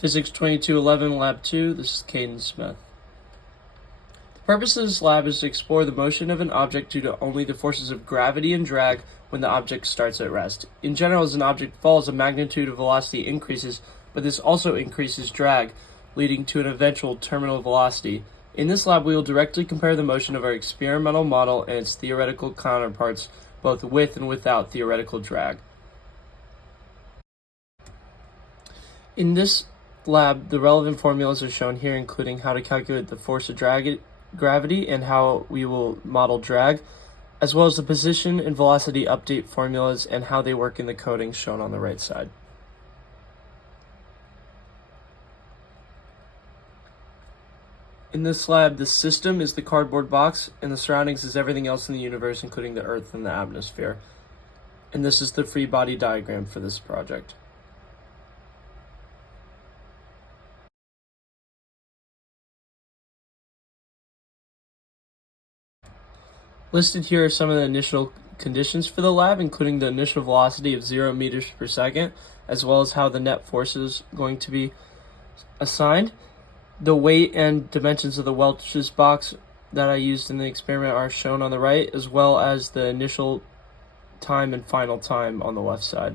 Physics 2211, Lab 2, this is Caden Smith. The purpose of this lab is to explore the motion of an object due to only the forces of gravity and drag when the object starts at rest. In general, as an object falls, the magnitude of velocity increases, but this also increases drag, leading to an eventual terminal velocity. In this lab, we will directly compare the motion of our experimental model and its theoretical counterparts, both with and without theoretical drag. In this lab, the relevant formulas are shown here, including how to calculate the force of gravity and how we will model drag, as well as the position and velocity update formulas and how they work in the coding shown on the right side. In this lab, the system is the cardboard box, and the surroundings is everything else in the universe, including the Earth and the atmosphere. And this is the free body diagram for this project. Listed here are some of the initial conditions for the lab, including the initial velocity of 0 meters per second, as well as how the net force is going to be assigned. The weight and dimensions of the Welch's box that I used in the experiment are shown on the right, as well as the initial time and final time on the left side.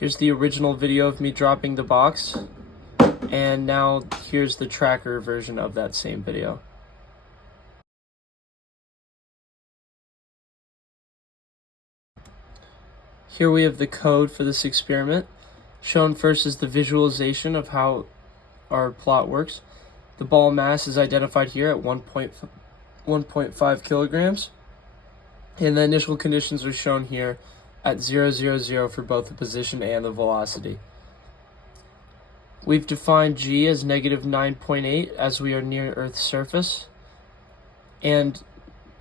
Here's the original video of me dropping the box, and now here's the tracker version of that same video. Here we have the code for this experiment. Shown first is the visualization of how our plot works. The ball mass is identified here at 1.5 kilograms. And the initial conditions are shown here at 0, 0, 0 for both the position and the velocity. We've defined g as negative 9.8 as we are near Earth's surface. And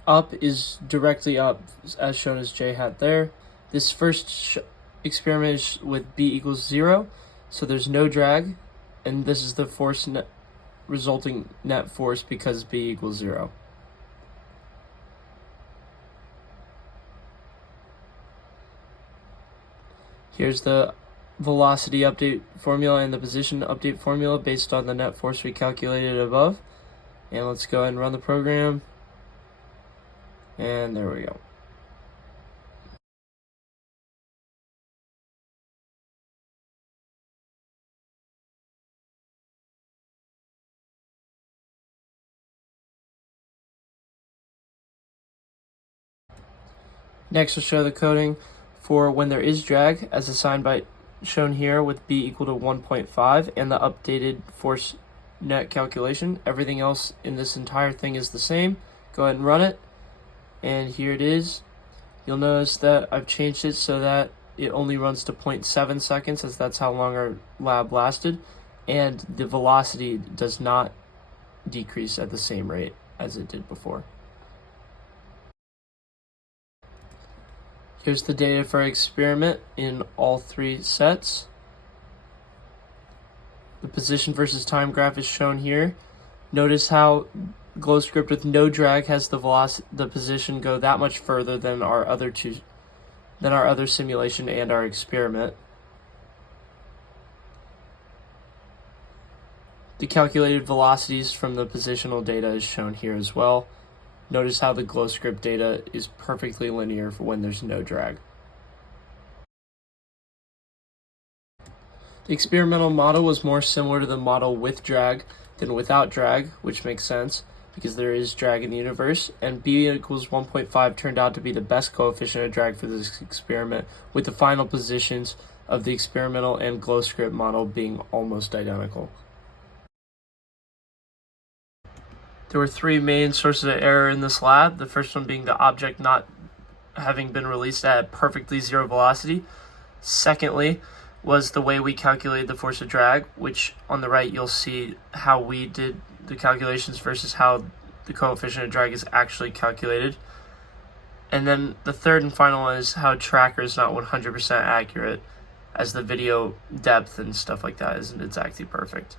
up is directly up, as shown as j hat there. This first experiment is with b equals 0, so there's no drag, and this is the resulting net force because b equals 0. Here's the velocity update formula and the position update formula based on the net force we calculated above. And let's go ahead and run the program. And there we go. Next, we'll show the coding for when there is drag, as assigned by shown here with b equal to 1.5, and the updated force net calculation. Everything else in this entire thing is the same. Go ahead and run it, and here it is. You'll notice that I've changed it so that it only runs to 0.7 seconds, as that's how long our lab lasted, and the velocity does not decrease at the same rate as it did before. Here's the data for our experiment in all three sets. The position versus time graph is shown here. Notice how glow script with no drag has the position go that much further than our other simulation and our experiment. The calculated velocities from the positional data is shown here as well. Notice how the glow script data is perfectly linear for when there's no drag. The experimental model was more similar to the model with drag than without drag, which makes sense because there is drag in the universe, and b equals 1.5 turned out to be the best coefficient of drag for this experiment, with the final positions of the experimental and glow script model being almost identical. There were three main sources of error in this lab, the first one being the object not having been released at perfectly zero velocity. Secondly, was the way we calculated the force of drag, which on the right you'll see how we did the calculations versus how the coefficient of drag is actually calculated. And then the third and final one is how tracker is not 100% accurate, as the video depth and stuff like that isn't exactly perfect.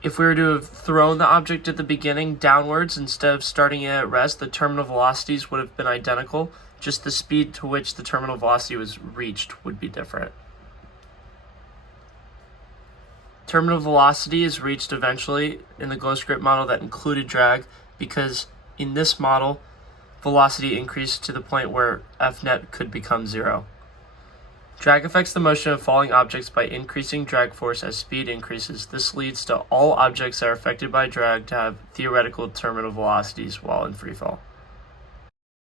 If we were to have thrown the object at the beginning downwards instead of starting it at rest, the terminal velocities would have been identical, just the speed to which the terminal velocity was reached would be different. Terminal velocity is reached eventually in the ghost grip model that included drag, because in this model, velocity increased to the point where Fnet could become 0. Drag affects the motion of falling objects by increasing drag force as speed increases. This leads to all objects that are affected by drag to have theoretical terminal velocities while in freefall.